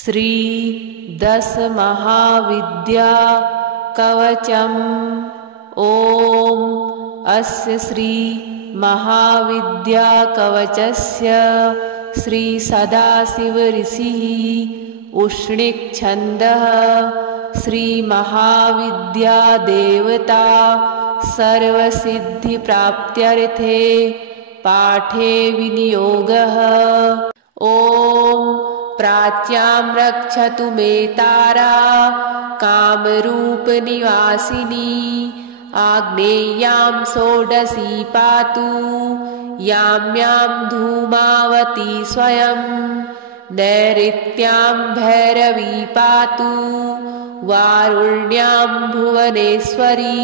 श्री दश महाविद्या कवचम्। ॐ अस्य श्री महाविद्या कवचस्य श्री सदाशिव ऋषिः उष्णिक् छन्दः श्री महाविद्या देवता सर्वसिद्धि प्राप्त्यर्थे पाठे विनियोगः। ॐ प्राच्यां रक्षतु मे तारा कामरूप निवासिनी आग्नेयां षोडशी पातु यां यां धूमावती स्वयं नैऋत्यां भैरवी पातु वारुण्यां भुवनेश्वरी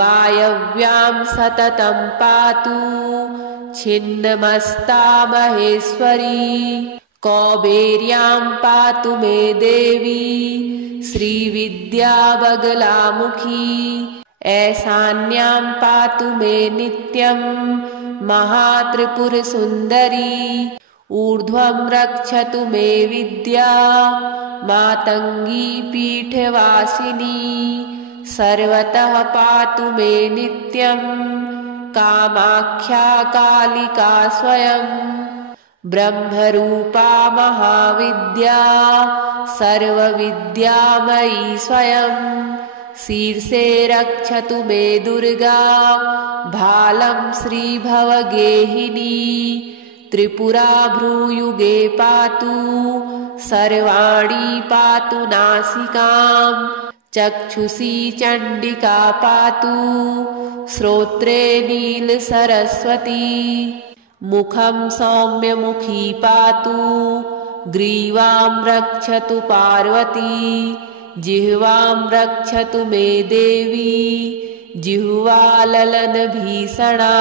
वायव्यां सततं पातु छिन्नमस्ता महेश्वरी कौबेर्यां पातु मे देवी श्रीविद्याबगलामुखी ऐशान्यां पातु मे नित्यं महात्रिपुरसुन्दरी ऊर्ध्वं रक्षतु मे विद्या मातङ्गी पीठवासिनी सर्वतः पातु मे नित्यं कामाख्या कालिका स्वयं ब्रह्मरूपा महाविद्या सर्वविद्यामयी स्वयं शीर्षे रक्षतु मे दुर्गा भालं श्रीभवगेहिनी त्रिपुरा भ्रूयुगे पातु सर्वाणि पातु नासिकां चक्षुषी चण्डिका पातु श्रोत्रे नीलसरस्वती मुखं सौम्यमुखी पातु ग्रीवां रक्षतु पार्वती जिह्वां रक्षतु मे देवी जिह्वाललनभीषणा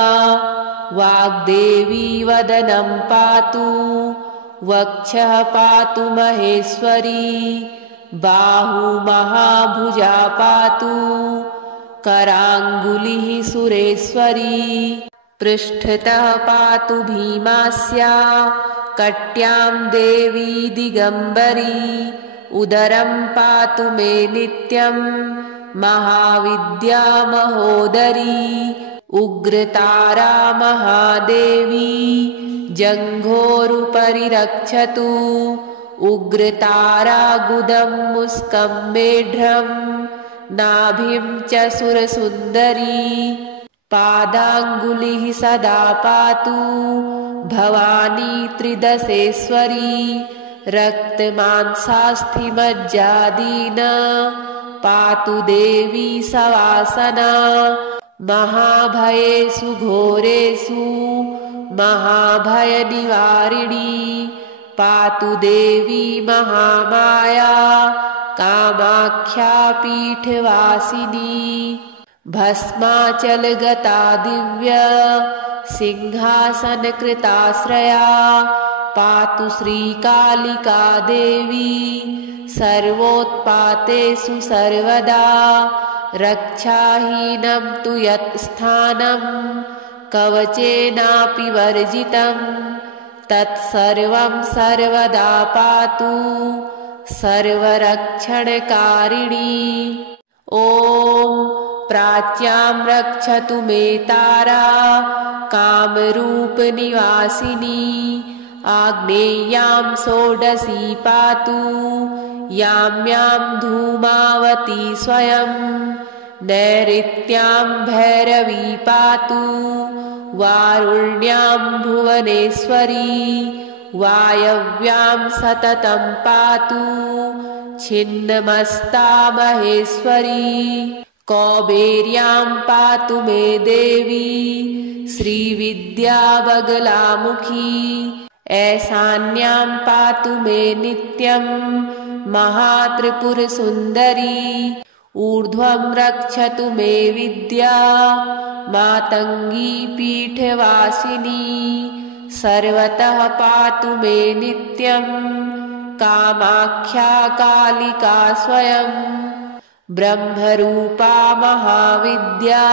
वाग्देवी वदनं पातु वक्षः पातु महेश्वरी बाहु महाभुजा पातु कराङ्गुलिः सुरेश्वरी पृष्ठतः पातु भीमास्या कट्यां देवी दिगम्बरी उदरं पातु मे नित्यं महाविद्या महोदरी उग्रतारा महादेवी जङ्घोरुपरि रक्षतु उग्रतारा गुदं मुस्कं मेढ्रं नाभिं च सुरसुन्दरी पादाङ्गुलिः सदा पातु भवानी त्रिदशेश्वरी रक्तमांसास्थिमज्जादीन पातु देवी सवासना महाभयेषु घोरेषु महाभयनिवारिणी पातु देवी महामाया कामाख्या पीठवासिनी भस्माचलगता दिव्य सिंहासनकृताश्रया पातु श्रीकालिका देवी सर्वोत्पातेषु सर्वदा रक्षाहीनं तु यत् स्थानं कवचेनापि वर्जितं तत्सर्वं सर्वदा पातु सर्वरक्षणकारिणी। ॐ प्राच्यां रक्षतु मे तारा कामरूप निवासिनी आग्नेयां षोडशी पातु यां यां धूमावती स्वयं नैऋत्यां भैरवी पातु वारुण्यां भुवनेश्वरी वायव्यां सततं पातु छिन्नमस्ता महेश्वरी कौबेर्यां पातु मे देवी श्रीविद्याबगलामुखी ऐशान्यां पातु मे नित्यं महात्रिपुरसुन्दरी ऊर्ध्वं रक्षतु मे विद्या मातङ्गी पीठवासिनी सर्वतः पातु मे नित्यं कामाख्या कालिका स्वयं ब्रह्मरूपा महाविद्या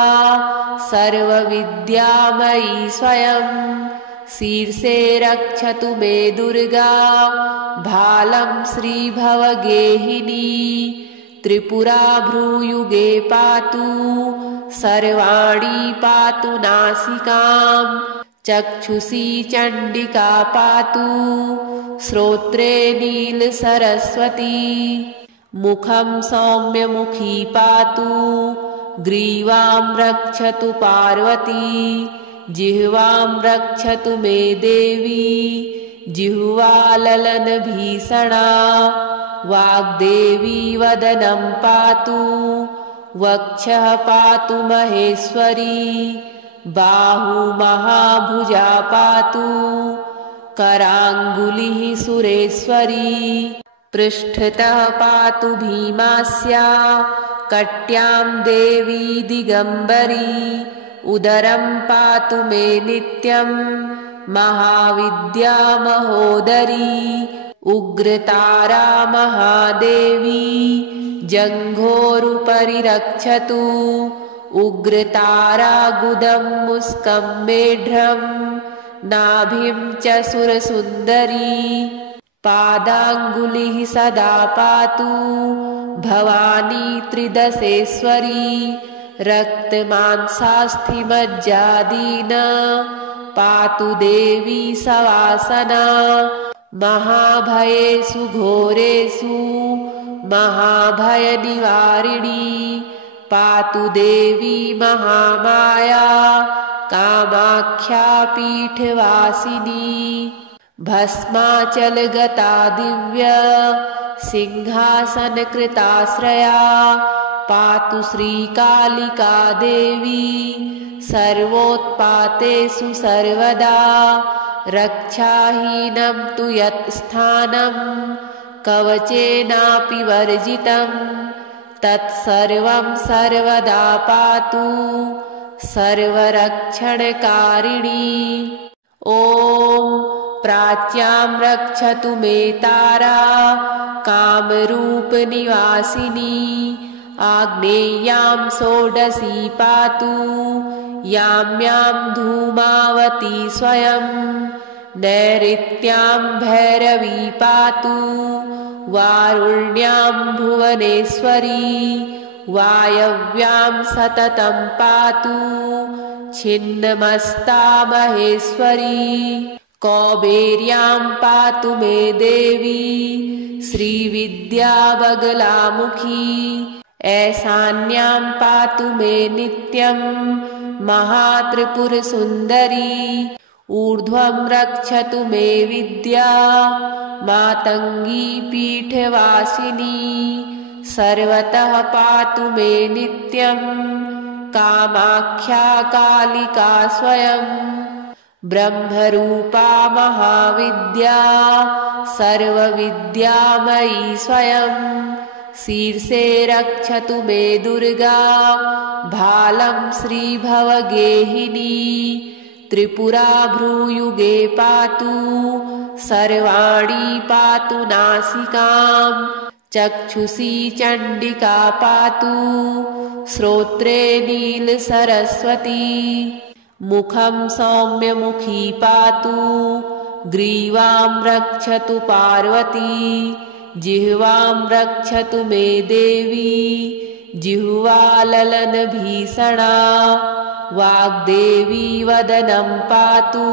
सर्वविद्यामयी स्वयं शीर्षे रक्षतु मे दुर्गा भालं श्रीभवगेहिनी त्रिपुरा भ्रूयुगे पातु सर्वाणि पातु नासिकां चक्षुषी चण्डिका पातु श्रोत्रे नीलसरस्वती मुखं सौम्यमुखी पातु ग्रीवां रक्षतु पार्वती जिह्वां रक्षतु मे देवी जिह्वाललनभीषणा वाग्देवी वदनं पातु वक्षः पातु महेश्वरी बाहु महाभुजा पातु कराङ्गुलिः सुरेश्वरी पृष्ठतः पातु भीमास्या कट्यां देवी दिगम्बरी उदरं पातु मे नित्यं महाविद्या महोदरी उग्रतारा महादेवी जङ्घोरुपरि रक्षतु उग्रतारा गुदं मुस्कं मेढ्रं नाभिं च सुरसुन्दरी पादाङ्गुलिः सदा पातु भवानी त्रिदशेश्वरी रक्तमांसास्थिमज्जादीन पातु देवी सवासना महाभयेषु घोरेषु महाभयनिवारिणी पातु देवी महामाया कामाख्या पीठवासिनी भस्माचलगता दिव्य सिंहासनकृताश्रया पातु श्रीकालिका देवी सर्वोत्पातेषु सर्वदा रक्षाहीनं तु यत् स्थानं कवचेनापि वर्जितं तत्सर्वं सर्वदा पातु सर्वरक्षणकारिणी ॐ प्राच्यां रक्षतु मे तारा कामरूपनिवासिनी आग्नेयां षोडशी पातु यां यां धूमावती स्वयं नैऋत्यां भैरवी पातु वारुण्यां भुवनेश्वरी वायव्यां सततं पातु छिन्नमस्ता महेश्वरी कौबेर्यां पातु मे देवी श्रीविद्या बगलामुखी ऐशान्यां पातु मे नित्यं महात्रिपुरसुन्दरी ऊर्ध्वं रक्षतु मे विद्या मातङ्गी पीठवासिनी सर्वतः पातु मे नित्यं कामाख्या कालिका स्वयं ब्रह्मरूपा महाविद्या सर्वविद्यामयी स्वयं शीर्षे रक्षतु मे दुर्गा भालं श्रीभवगेहिनी त्रिपुरा भ्रूयुगे पातु सर्वाणि पातु नासिकां चक्षुषी चण्डिका पातु श्रोत्रे नीलसरस्वती मुखं सौम्यमुखी पातु ग्रीवां रक्षतु पार्वती जिह्वां रक्षतु मे देवी जिह्वाललनभीषणा वाग्देवी वदनं पातु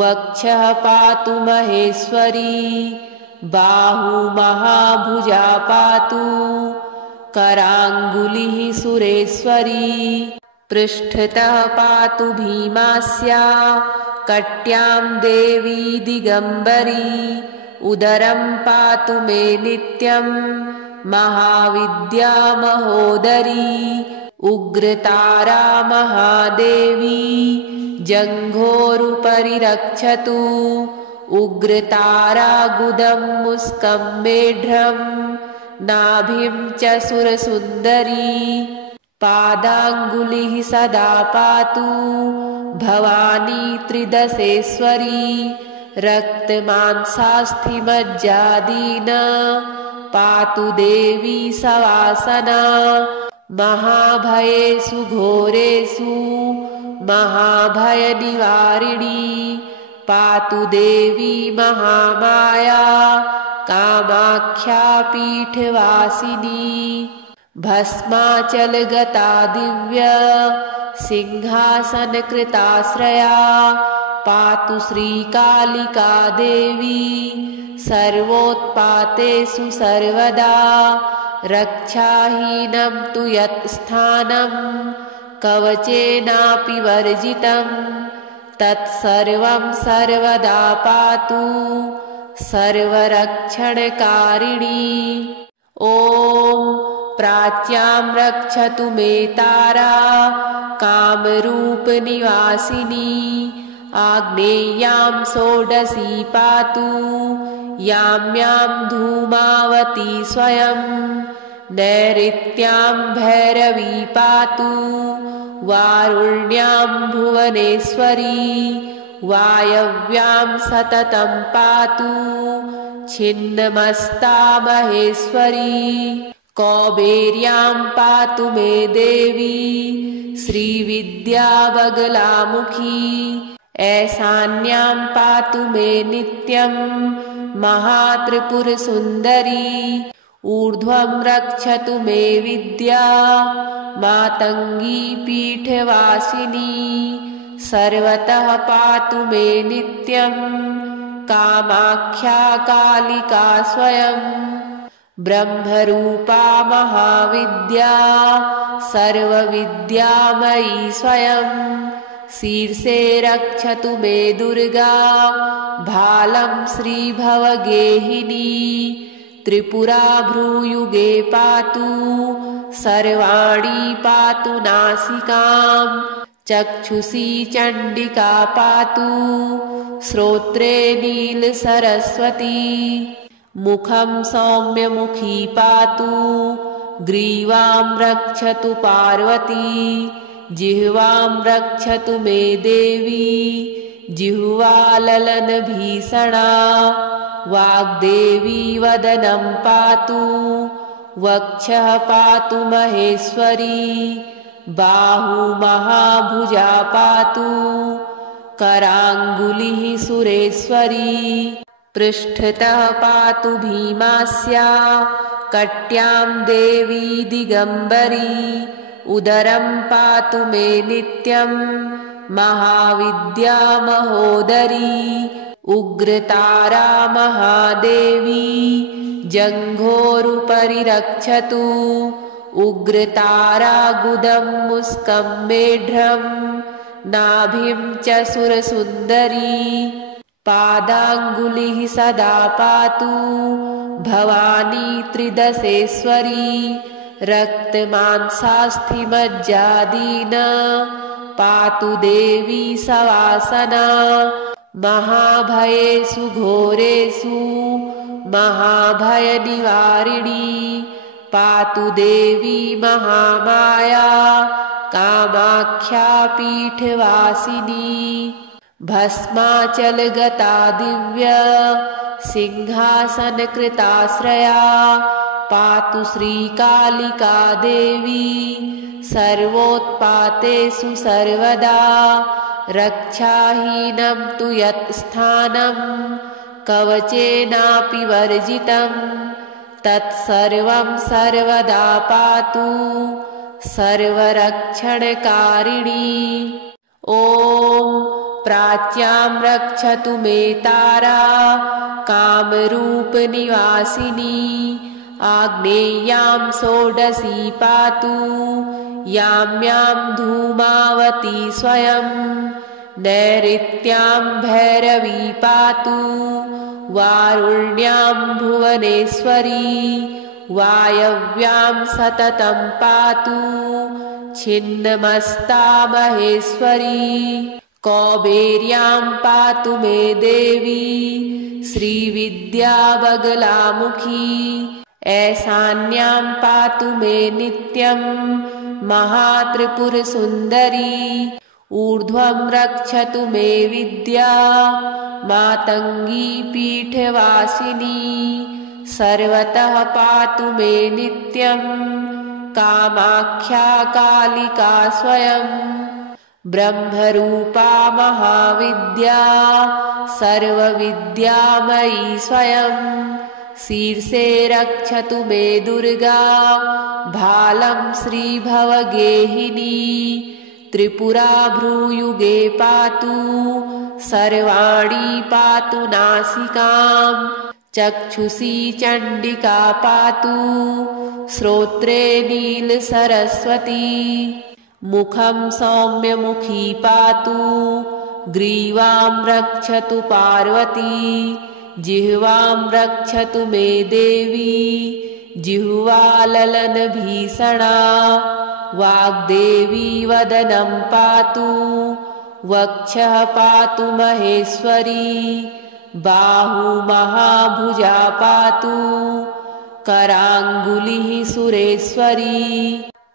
वक्षः पातु महेश्वरी बाहु महाभुजा पातु कराङ्गुलिः सुरेश्वरी पृष्ठतः पातु भीमास्या कट्यां देवी दिगम्बरी उदरं पातु मे नित्यं महाविद्या महोदरी उग्रतारा महादेवी जङ्घोरुपरि रक्षतु उग्रतारा गुदं मुस्कं मेढ्रं नाभिं च सुरसुन्दरी पादाङ्गुलिः सदा पातु भवानी त्रिदशेश्वरी रक्तमांसास्थिमज्जादीन पातु देवी सवासना महाभयेषु घोरेषु महाभयनिवारिणी पातु देवी महामाया कामाख्या पीठवासिनी भस्माचलगता दिव्य सिंहासनकृताश्रया पातु श्रीकालिका देवी सर्वोत्पातेषु सर्वदा रक्षाहीनं तु यत् स्थानं कवचेनापि वर्जितं तत्सर्वं सर्वदा पातु सर्वरक्षणकारिणी। ॐ प्राच्यां रक्षतु मे तारा कामरूपनिवासिनी आग्नेयां षोडशी पातु यां यां धूमावती स्वयं नैऋत्यां भैरवी पातु वारुण्यां भुवनेश्वरी वायव्यां सततं पातु छिन्नमस्ता महेश्वरी कौबेर्यां पातु मे देवी श्रीविद्याबगलामुखी ऐशान्यां पातु मे नित्यं महात्रिपुरसुन्दरी ऊर्ध्वं रक्षतु मे विद्या मातङ्गी पीठवासिनी सर्वतः पातु मे नित्यं कामाख्या कालिका स्वयं ब्रह्मरूपा महाविद्या सर्वविद्यामयी स्वयं शीर्षे रक्षतु मे दुर्गा भालं श्रीभवगेहिनी त्रिपुरा भ्रूयुगे पातु सर्वाणि पातु नासिकां चक्षुषी चण्डिका पातु श्रोत्रे नीलसरस्वती मुखं सौम्यमुखी पातु ग्रीवां रक्षतु पार्वती जिह्वां रक्षतु मे देवी जिह्वाललनभीषणा वाग्देवी वदनं पातु वक्षः पातु महेश्वरी बाहु महाभुजा पातु कराङ्गुलिः सुरेश्वरी पृष्ठतः पातु भीमास्या कट्यां देवी दिगम्बरी उदरं पातु मे नित्यं महाविद्या महोदरी उग्रतारा महादेवी जङ्घोरुपरि रक्षतु उग्रतारा गुदं मुस्कं मेढ्रं नाभिं च सुरसुन्दरी पादाङ्गुलिः सदा पातु भवानी त्रिदशेश्वरी रक्तमांसास्थिमज्जादीना पातु देवी सवासना महाभयेषु घोरेषु महाभयनिवारिणी पातु देवी महामाया कामाख्या पीठवासिनी भस्माचलगता दिव्य सिंहासनकृताश्रया पातु श्रीकालिका देवी सर्वोत्पातेषु सर्वदा रक्षाहीनं तु यत् स्थानं कवचेनापि वर्जितं तत्सर्वं सर्वदा पातु सर्वरक्षणकारिणी। ॐ प्राच्यां रक्षतु मे तारा कामरूपनिवासिनी आग्नेयां षोडशी पातु यां यां धूमावती स्वयं नैऋत्यां भैरवी पातु वारुण्यां भुवनेश्वरी वायव्यां सततं पातु छिन्नमस्ता महेश्वरी कौबेर्यां पातु मे देवी श्रीविद्याबगलामुखी ऐशान्यां पातु मे नित्यं महात्रिपुरसुन्दरी ऊर्ध्वं रक्षतु मे विद्या मातङ्गी पीठवासिनी सर्वतः पातु मे नित्यं कामाख्या कालिका स्वयं ब्रह्मरूपा महाविद्या सर्वविद्यामयी स्वयं शीर्षे रक्षतु मे दुर्गा भालं श्रीभवगेहिनी त्रिपुरा भ्रूयुगे पातु सर्वाणि पातु नासिकां चक्षुषी चण्डिका पातु श्रोत्रे नीलसरस्वती मुखं सौम्यमुखी पातु ग्रीवां रक्षतु पार्वती जिह्वां रक्षतु मे देवी जिह्वाललनभीषणा वाग्देवी वदनं पातु वक्षः पातु महेश्वरी बाहु महाभुजा पातु कराङ्गुलिः सुरेश्वरी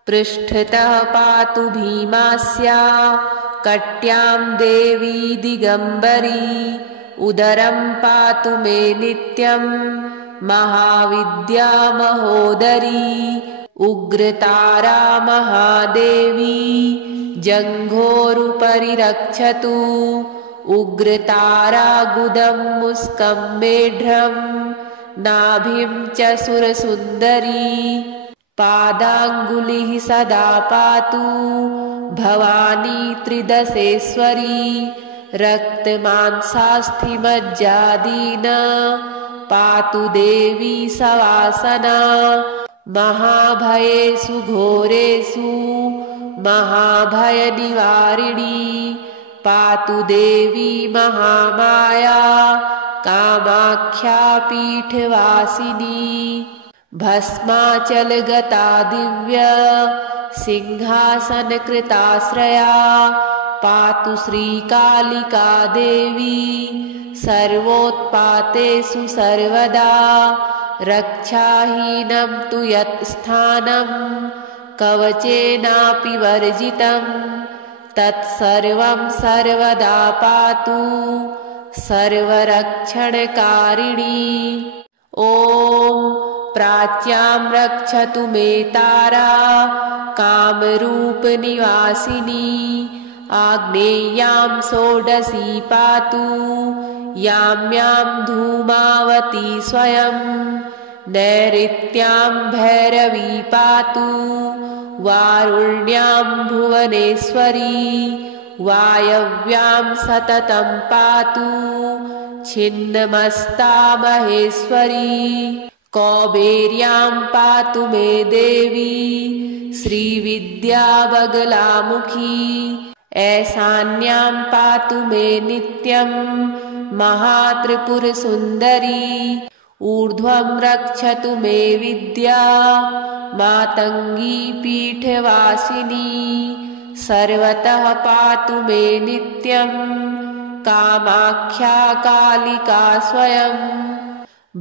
पृष्ठतः पातु भीमास्या कट्यां देवी दिगम्बरी उदरं पातु मे नित्यं महाविद्या महोदरी उग्रतारा महादेवी जङ्घोरुपरि रक्षतु उग्रतारा गुदं मुस्कं मेढ्रं नाभिं च सुरसुन्दरी पादाङ्गुलिः सदा पातु भवानी त्रिदशेश्वरी रक्तमांसास्थिमज्जादीना पातु देवी सवासना महाभयेषु घोरेषु महाभयनिवारिणी पातु देवी महामाया कामाख्या पीठवासिनी भस्माचलगता दिव्य सिंहासनकृताश्रया पातु श्रीकालिका देवी सर्वोत्पातेषु सर्वदा रक्षाहीनं तु यत् स्थानं कवचेनापि वर्जितं तत्सर्वं सर्वदा पातु सर्वरक्षणकारिणी ॐ प्राच्यां रक्षतु मे तारा कामरूपनिवासिनी आग्नेयां षोडशी पातु यां यां धूमावती स्वयं नैऋत्यां भैरवी पातु वारुण्यां भुवनेश्वरी वायव्यां सततं पातु छिन्नमस्ता महेश्वरी कौबेर्यां पातु मे देवी श्रीविद्याबगलामुखी ऐशान्यां पातु मे नित्यं महात्रिपुरसुन्दरी ऊर्ध्वं रक्षतु मे विद्या मातङ्गी पीठवासिनी सर्वतः पातु मे नित्यं कामाख्या कालिका स्वयं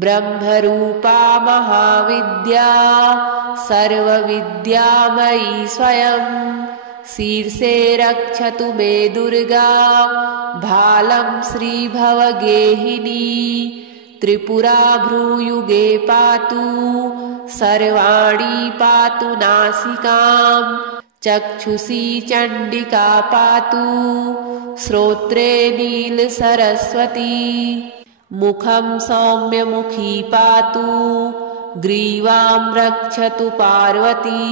ब्रह्मरूपा महाविद्या सर्वविद्यामयी स्वयं शीर्षे रक्षतु मे दुर्गा भालं श्रीभवगेहिनी त्रिपुरा भ्रूयुगे पातु सर्वाणि पातु नासिकां चक्षुषी चण्डिका पातु श्रोत्रे नीलसरस्वती मुखं सौम्यमुखी पातु ग्रीवां रक्षतु पार्वती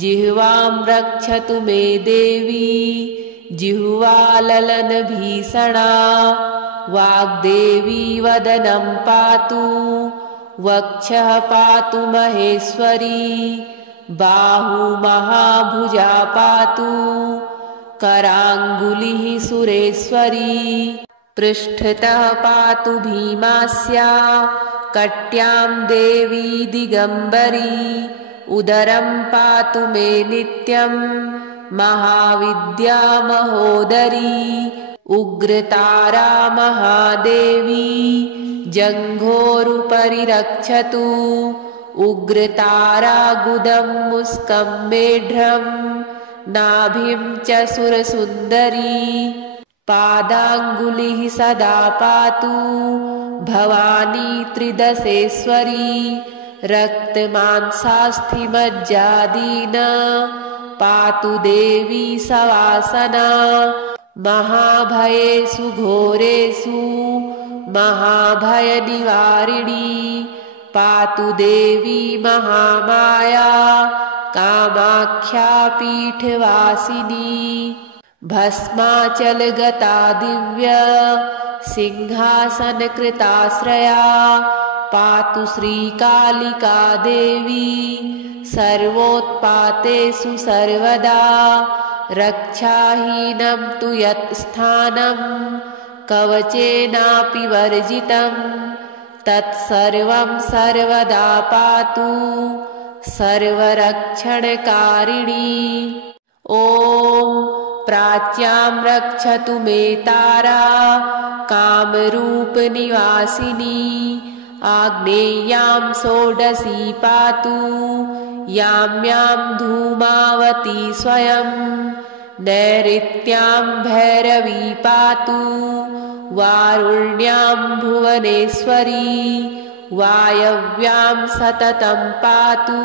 जिह्वां रक्षतु मे देवी जिह्वाललनभीषणा वाग्देवी वदनं पातु वक्षः पातु महेश्वरी बाहु महाभुजा पातु कराङ्गुलिः सुरेश्वरी पृष्ठतः पातु भीमास्या कट्यां देवी दिगम्बरी उदरं पातु मे नित्यं महाविद्या महोदरी उग्रतारा महादेवी जङ्घोरुपरि रक्षतु उग्रतारा गुदं मुस्कं मेढ्रं नाभिं च सुरसुन्दरी पादाङ्गुलिः सदा पातु भवानी त्रिदशेश्वरी रक्तमांसास्थिमज्जादीना पातु देवी सवासना महाभयेषु घोरेषु महाभयनिवारिणी पातु देवी महामाया कामाख्या पीठवासिनी भस्माचलगता दिव्य सिंहासनकृताश्रया पातु श्रीकालिका देवी सर्वोत्पातेषु सर्वदा रक्षाहीनं तु यत् स्थानं कवचेनापि वर्जितं तत्सर्वं सर्वदा पातु सर्वरक्षणकारिणी। ॐ प्राच्यां रक्षतु मे तारा कामरूपनिवासिनी आग्नेयां षोडशी पातु याम्यां धूमावती स्वयं नैऋत्यां भैरवी पातु वारुण्यां भुवनेश्वरी वायव्यां सततं पातु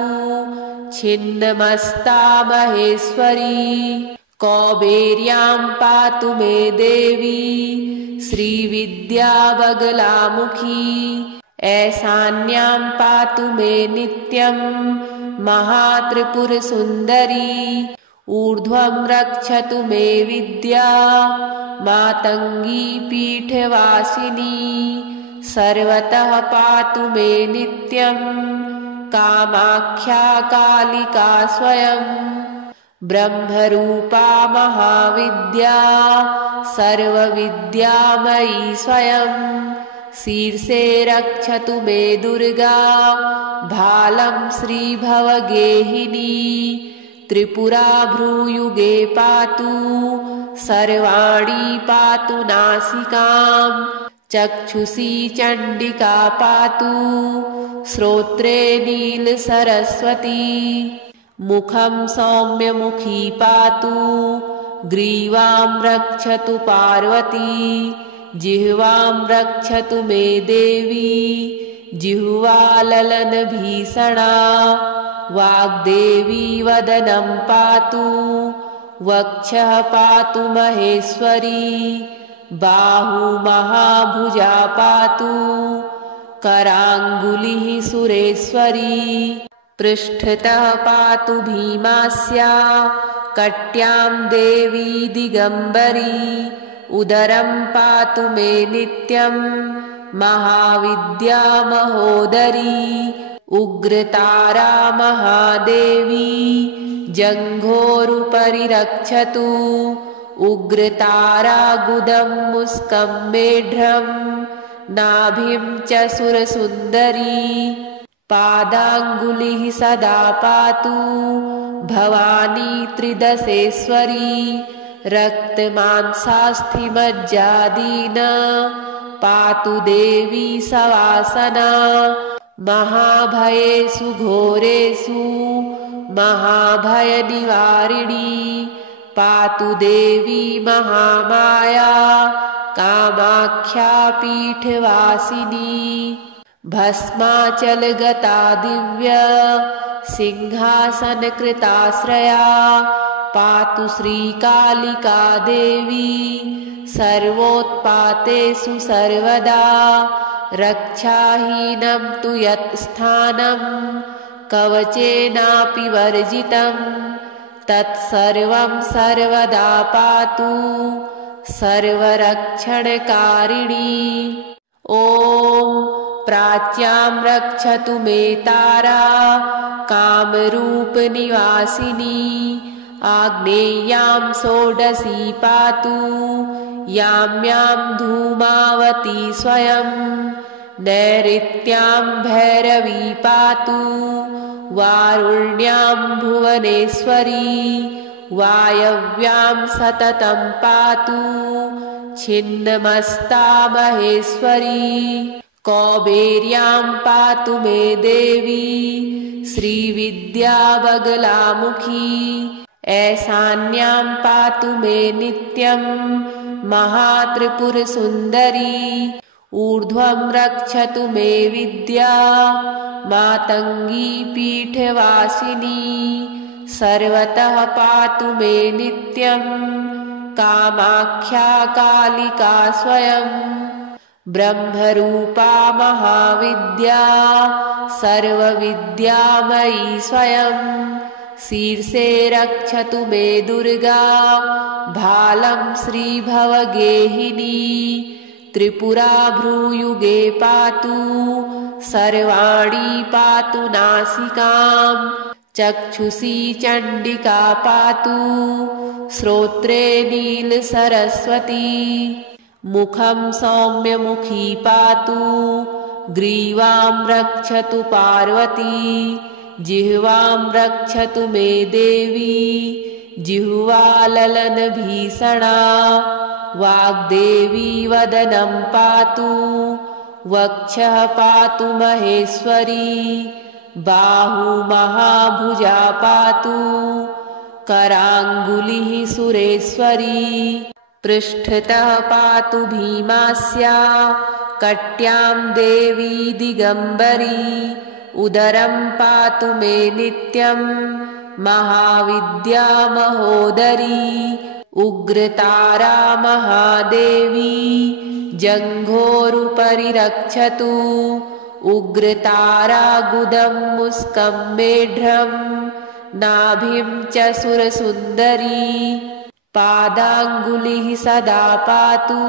छिन्नमस्ता महेश्वरी कौबेर्यां पातु मे देवी श्रीविद्याबगलामुखी ऐशान्यां पातु मे नित्यं महात्रिपुरसुन्दरी ऊर्ध्वं रक्षतु मे विद्या मातङ्गी पीठवासिनी सर्वतः पातु मे नित्यं कामाख्या कालिका स्वयं ब्रह्मरूपा महाविद्या सर्वविद्यामयी स्वयं शीर्षे रक्षतु मे दुर्गा भालं श्रीभवगेहिनी त्रिपुरा भ्रूयुगे पातु सर्वाणि पातु नासिकां चक्षुषी चण्डिका पातु श्रोत्रे नीलसरस्वती मुखं सौम्यमुखी पातु ग्रीवां रक्षतु पार्वती जिह्वां रक्षतु मे देवी जिह्वाललनभीषणा वाग्देवी वदनं पातु वक्षः पातु महेश्वरी बाहु महाभुजा पातु कराङ्गुलिः सुरेश्वरी पृष्ठतः पातु भीमास्या कट्यां देवी दिगम्बरी उदरं पातु मे नित्यं महाविद्या महोदरी उग्रतारा महादेवी जङ्घोरुपरि रक्षतु उग्रतारा गुदं मुस्कं मेढ्रं नाभिं च सुरसुन्दरी पादाङ्गुलिः सदा पातु भवानी त्रिदशेश्वरी रक्तमांसास्थिमज्जादीन पातु देवी सवासना महाभयेषु घोरेषु महाभयनिवारिणी पातु देवी महामाया कामाख्या पीठवासिनी भस्माचलगता दिव्य सिंहासनकृताश्रया पातु श्रीकालिका देवी सर्वोत्पातेषु सर्वदा रक्षाहीनं तु यत् स्थानं कवचेनापि वर्जितं तत्सर्वं सर्वदा पातु सर्वरक्षणकारिणी। ॐ प्राच्यां रक्षतु मे तारा कामरूपनिवासिनी आग्नेयां षोडशी पातु याम्यां धूमावती स्वयं नैऋत्यां भैरवी पातु वारुण्यां भुवनेश्वरी वायव्यां सततं पातु छिन्नमस्ता महेश्वरी कौबेर्यां पातु मे देवी श्रीविद्याबगलामुखी ऐशान्यां पातु मे नित्यं महात्रिपुरसुन्दरी ऊर्ध्वं रक्षतु मे विद्या मातङ्गी पीठवासिनी सर्वतः पातु मे नित्यं कामाख्या कालिका स्वयं ब्रह्मरूपा महाविद्या सर्वविद्यामयी स्वयं शीर्षे रक्षतु मे दुर्गा भालं श्रीभवगेहिनी त्रिपुरा भ्रूयुगे पातु सर्वाणि पातु नासिकां चक्षुषी चण्डिका पातु श्रोत्रे नीलसरस्वती मुखं सौम्यमुखी पातु ग्रीवां रक्षतु पार्वती जिह्वां रक्षतु मे देवी जिह्वाललनभीषणा वाग्देवी वदनं पातु वक्षः पातु महेश्वरी बाहु महाभुजा पातु कराङ्गुलिः सुरेश्वरी पृष्ठतः पातु भीमास्या कट्यां देवी दिगम्बरी उदरं पातु मे नित्यं महाविद्या महोदरी उग्रतारा महादेवी जङ्घोरुपरि रक्षतु उग्रतारा गुदं मुस्कं मेढ्रं नाभिं च सुरसुन्दरी पादाङ्गुलिः सदा पातु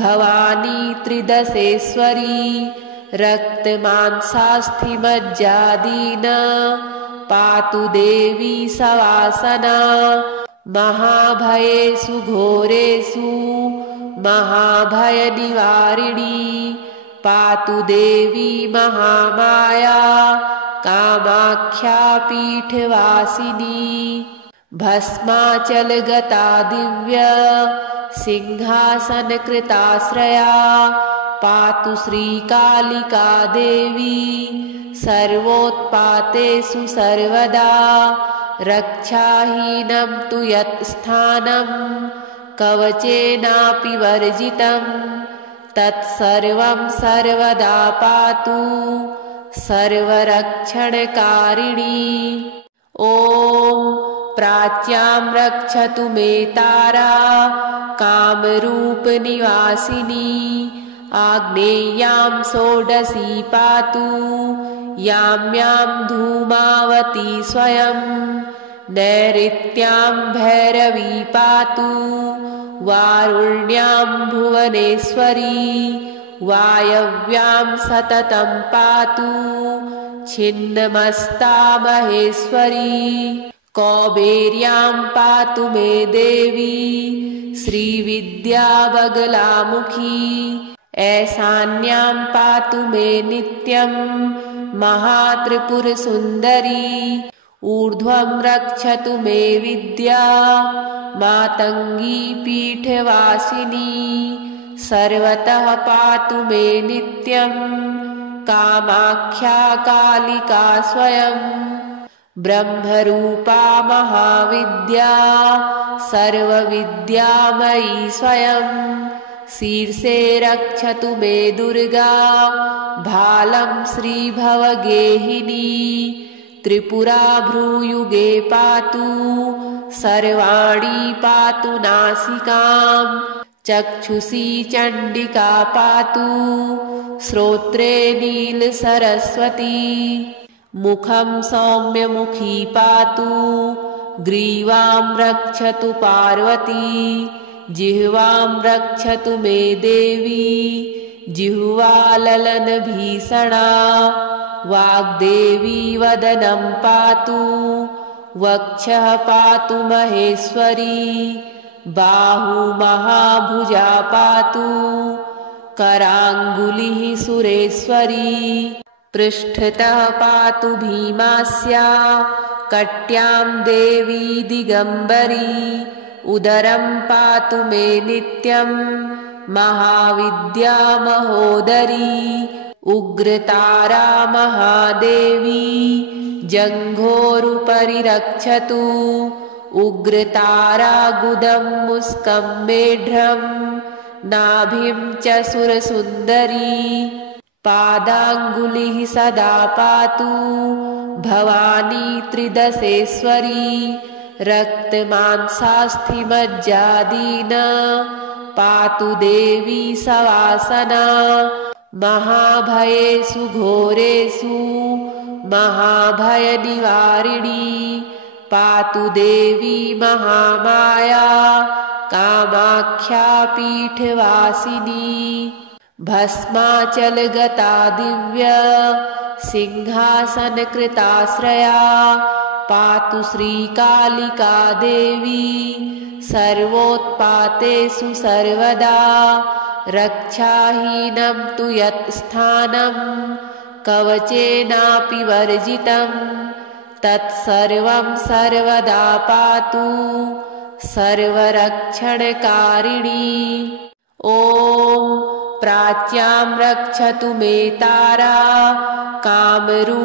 भवानी त्रिदशेश्वरी रक्तमांसास्थिमज्जादीन पातु देवी सवासना महाभयेषु घोरेषु महाभयनिवारिणी पातु देवी महामाया कामाख्या पीठवासिनी भस्माचलगता दिव्य सिंहासनकृताश्रया पातु श्रीकालिका देवी सर्वोत्पातेषु सर्वदा रक्षाहीनं तु यत् स्थानं कवचेनापि वर्जितं तत्सर्वं सर्वदा पातु सर्वरक्षणकारिणी ॐ प्राच्यां रक्षतु मे तारा कामरूपनिवासिनी आग्नेयां षोडशी पातु यां यां धूमावती स्वयं नैऋत्यां भैरवी पातु वारुण्यां भुवनेश्वरी वायव्यां सततं पातु छिन्नमस्ता महेश्वरी कौबेर्यां पातु मे देवी श्रीविद्या बगलामुखी ऐशान्यां पातु मे नित्यं महात्रिपुरसुन्दरी ऊर्ध्वं रक्षतु मे विद्या मातङ्गी पीठवासिनी सर्वतः पातु मे नित्यं कामाख्या कालिका स्वयं ब्रह्मरूपा महाविद्या सर्वविद्यामयी स्वयं शीर्षे रक्षतु मे दुर्गा भालं श्रीभवगेहिनी त्रिपुरा भ्रूयुगे पातु सर्वाणि पातु नासिकां चक्षुषी चण्डिका पातु श्रोत्रे नीलसरस्वती मुखं सौम्यमुखी पातु ग्रीवां रक्षतु पार्वती जिह्वां रक्षतु मे देवी जिह्वाललनभीषणा वाग्देवी वदनं पातु वक्षः पातु महेश्वरी बाहु महाभुजा पातु कराङ्गुलिः सुरेश्वरी पृष्ठतः पातु भीमास्या कट्यां देवी दिगम्बरी उदरं पातु मे नित्यं महाविद्या महोदरी उग्रतारा महादेवी जङ्घोरुपरि रक्षतु उग्रतारा गुदं मुस्कं मेढ्रं नाभिं च सुरसुन्दरी पादाङ्गुलिः सदा पातु भवानी त्रिदशेश्वरी रक्तमांसास्थिमज्जादीन् पातु देवी सवासना महाभयेषु घोरेषु महाभयनिवारिणी पातु देवी महामाया कामाख्या पीठवासिनी भस्माचलगता दिव्य सिंहासनकृताश्रया पातु श्रीकालिका देवी सर्वोत्पातेषु सर्वदा रक्षाहीनं तु यत् स्थानं कवचेनापि वर्जितं तत्सर्वं सर्वदा पातु सर्वरक्षणकारिणी। ॐ प्राच्यां रक्षतु मे तारा कामरूपनिवासिनी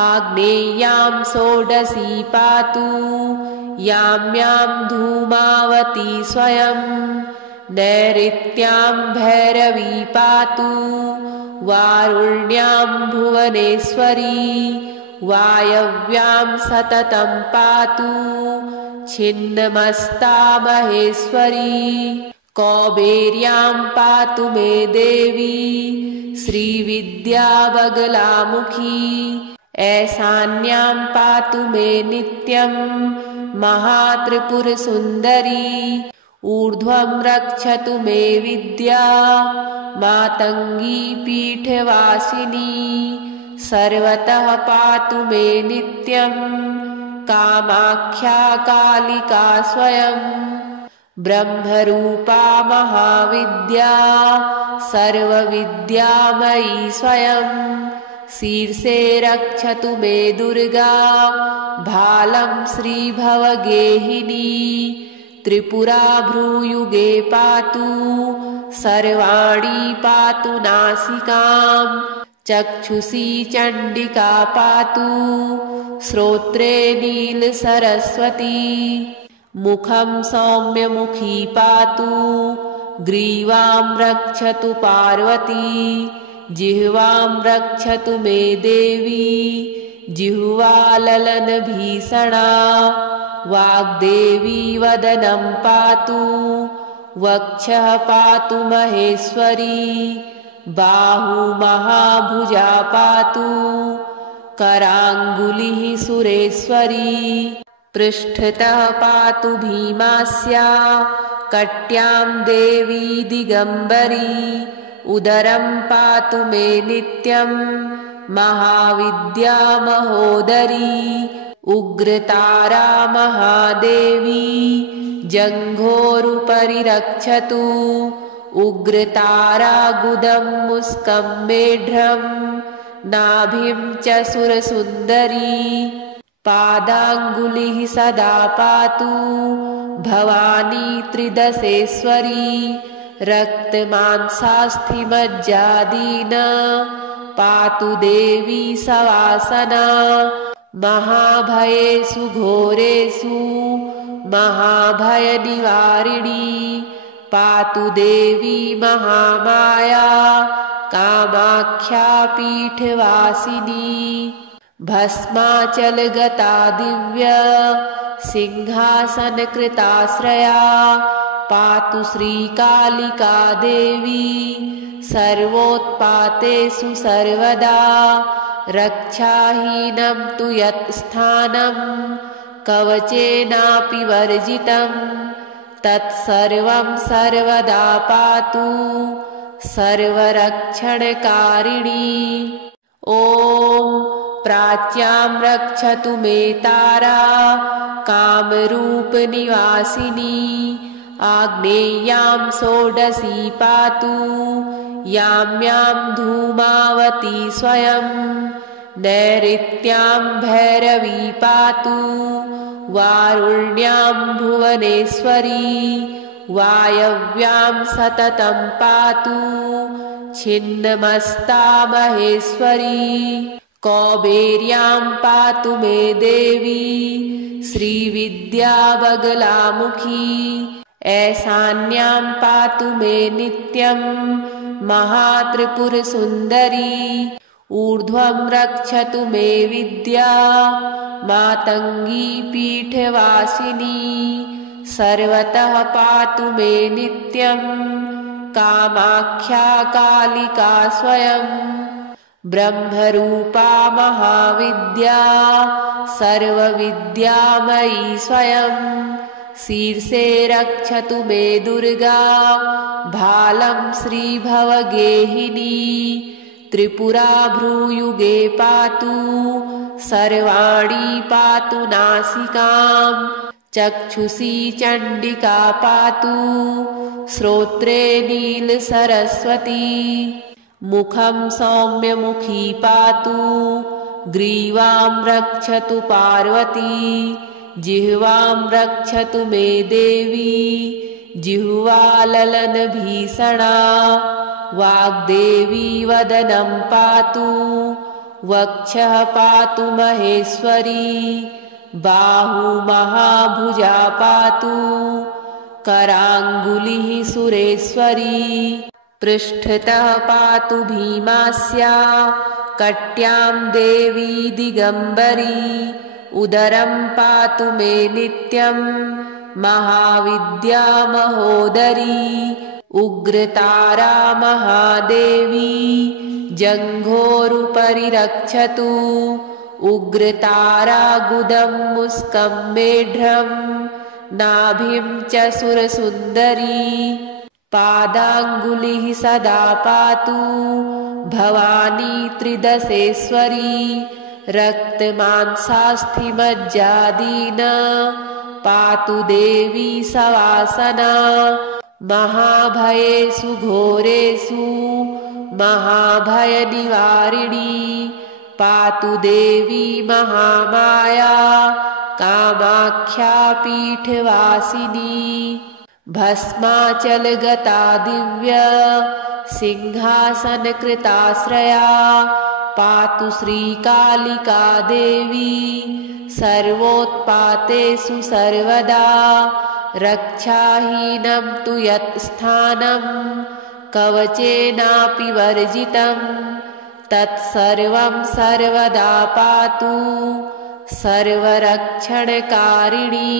आग्नेयां षोडशी पातु यां यां धूमावती स्वयं नैऋत्यां भैरवी पातु वारुण्यां भुवनेश्वरी वायव्यां सततं पातु छिन्नमस्ता महेश्वरी कौबेर्यां पातु मे देवी श्रीविद्याबगलामुखी ऐशान्यां पातु मे नित्यं महात्रिपुरसुन्दरी ऊर्ध्वं रक्षतु मे विद्या मातङ्गी पीठवासिनी सर्वतः पातु मे नित्यं कामाख्या कालिका स्वयं ब्रह्मरूपा महाविद्या सर्वविद्यामयी स्वयं शीर्षे रक्षतु मे दुर्गा भालं श्रीभवगेहिनी त्रिपुरा भ्रूयुगे पातु सर्वाणि पातु नासिकां चक्षुषी चण्डिका पातु श्रोत्रे नीलसरस्वती मुखं सौम्यमुखी पातु ग्रीवां रक्षतु पार्वती जिह्वां रक्षतु मे देवी जिह्वाललनभीषणा वाग्देवी वदनं पातु वक्षः पातु महेश्वरी बाहु महाभुजा पातु कराङ्गुलिः सुरेश्वरी पृष्ठतः पातु भीमास्या कट्यां देवी दिगम्बरी उदरं पातु मे नित्यं महाविद्या महोदरी उग्रतारा महादेवी जङ्घोरुपरि रक्षतु उग्रतारा गुदं मुस्कं मेढ्रं नाभिं च सुरसुन्दरी पादाङ्गुलिः सदा पातु भवानी त्रिदशेश्वरी रक्तमांसास्थिमज्जादीन् पातु देवी सवासना महाभयेषु घोरेषु महाभयनिवारिणी पातु देवी महामाया कामाख्या पीठवासिनी भस्माचलगता दिव्य सिंहासनकृताश्रया पातु श्रीकालिका देवी सर्वोत्पातेषु सर्वदा रक्षाहीनं तु यत् स्थानं कवचेनापि वर्जितं तत्सर्वं सर्वदा पातु सर्वरक्षणकारिणी। ॐ प्राच्यां रक्षतु मे तारा कामरूपनिवासिनी आग्नेयां षोडशी पातु यां यां धूमावती स्वयं नैऋत्यां भैरवी पातु वारुण्यां भुवनेश्वरी वायव्यां सततं पातु छिन्नमस्ता महेश्वरी कौबेर्यां पातु मे देवी श्रीविद्याबगलामुखी ऐशान्यां पातु मे नित्यं महात्रिपुरसुन्दरी ऊर्ध्वं रक्षतु मे विद्या मातङ्गी पीठवासिनी सर्वतः पातु मे नित्यं कामाख्या कालिका स्वयं ब्रह्मरूपा महाविद्या सर्वविद्यामयी स्वयं शीर्षे रक्षतु मे दुर्गा भालं श्रीभवगेहिनी त्रिपुरा भ्रूयुगे पातु सर्वाणि पातु नासिकां चक्षुषी चण्डिका पातु श्रोत्रे नीलसरस्वती मुखं सौम्यमुखी पातु ग्रीवां रक्षतु पार्वती जिह्वां रक्षतु मे देवी जिह्वाललनभीषणा वाग्देवी वदनं पातु वक्षः पातु महेश्वरी बाहु महाभुजा पातु कराङ्गुलिः सुरेश्वरी पृष्ठतः पातु भीमास्या कट्यां देवी दिगम्बरी उदरं पातु मे नित्यं महाविद्या महोदरी उग्रतारा महादेवी जङ्घोरुपरि रक्षतु उग्रतारा गुदं मुस्कं मेढ्रं नाभिं च सुरसुन्दरी पादाङ्गुलिः सदा पातु भवानी त्रिदशेश्वरी रक्तमांसास्थिमज्जादीन पातु देवी सवासना महाभयेषु घोरेषु महाभयनिवारिणी पातु देवी महामाया कामाख्या पीठवासिनी भस्माचलगता दिव्य सिंहासनकृताश्रया पातु श्रीकालिका देवी सर्वोत्पातेषु सर्वदा रक्षाहीनं तु यत् स्थानं कवचेनापि वर्जितं तत्सर्वं सर्वदा पातु सर्वरक्षणकारिणी।